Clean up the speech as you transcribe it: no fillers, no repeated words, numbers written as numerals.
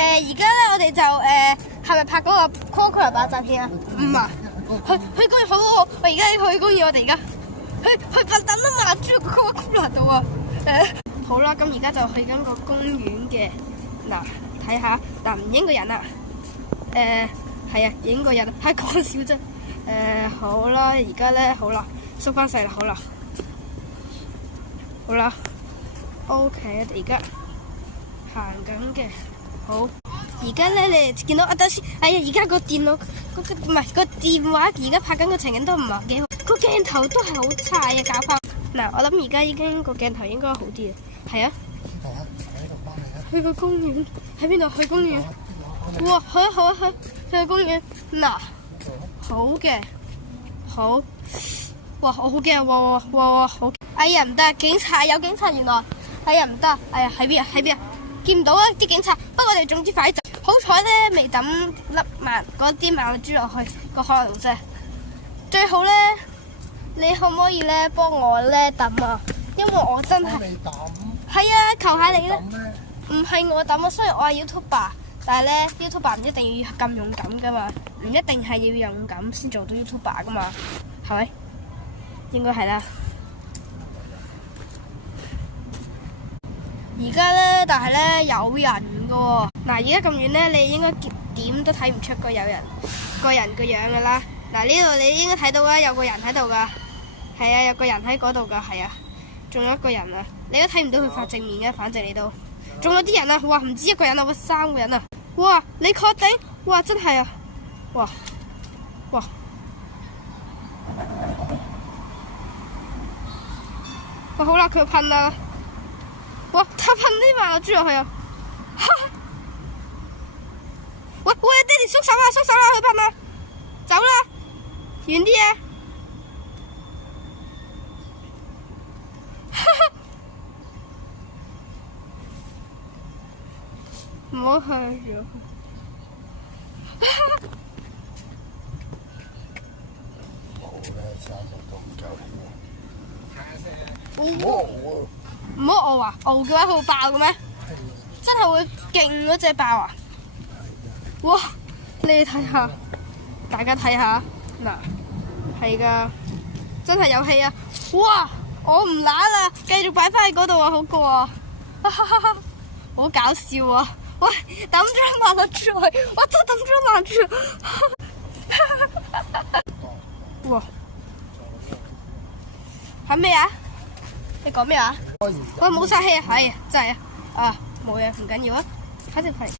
而家咧我哋就係咪拍嗰個 Coco 爆炸片啊？唔係，去公園好喎！我而家去公園，我哋而家去笨等啊嘛，住個 Coco 度啊！好啦，咁而家就去緊個公園嘅嗱，睇下嗱，唔影個人啊！係啊，影個人係講笑啫。好啦，而家咧好啦，縮翻細啦，好啦，OK， 我哋而家行緊嘅，好。而家咧你見到等先，哎呀，而家個電腦唔係個電話，而家拍緊個情景都唔係幾好，個鏡頭都係好差嘅，搞翻。嗱，我諗而家已經個鏡頭應該好啲啊。係啊。去個公園喺邊度？去公園。哇，去公園。嗱，好嘅，好。哇，我好驚！哇，好！哎呀，唔得，警察有警察原來。哎呀，唔得！哎呀，喺邊啊？見唔到啊！啲警察。不過我哋總之快啲走。好彩咧，未抌嗰啲猛豬落去個海度啫。最好咧，你可唔可以咧幫我咧抌啊？因為我真係。係啊，求下你咧。唔係我抌啊，雖然我係 YouTuber， 但係咧 YouTuber 唔一定要咁勇敢噶嘛，唔一定係要勇敢先做到 YouTuber 噶嘛，係咪？應該係啦。而家咧，但係咧有人噶喎。嗱，而家咁遠咧，你應該點都睇唔出個人個樣噶啦。嗱，呢度你應該睇到啦，有個人喺度噶。係啊，有個人喺嗰度噶，係啊。仲有一個人啊，你都睇唔到佢發正面嘅，反正你都。仲有啲人啊，哇，唔止一個人啊，三個人啊。哇，你確定？哇，真係啊。哇。哇，好啦，佢噴啦。哇！他噴啲猛豬落去啊！喂，爹哋縮手啦，佢噴啦，走啦，遠啲啊！唔好向住佢。唔好傲啊！傲嘅話佢會爆嘅咩？真係會勁嗰隻爆啊！哇！你睇下，大家睇下，嗱，係噶，真係有氣啊！哇！我唔揦啦，繼續擺翻喺嗰度啊，好過啊！好搞笑啊！喂，抌咗猛豬落去，我真抌咗猛豬！哇！係咩啊？你講咩啊？喂，冇晒氣啊！係真係啊！冇嘢，唔緊要啊，睇條皮。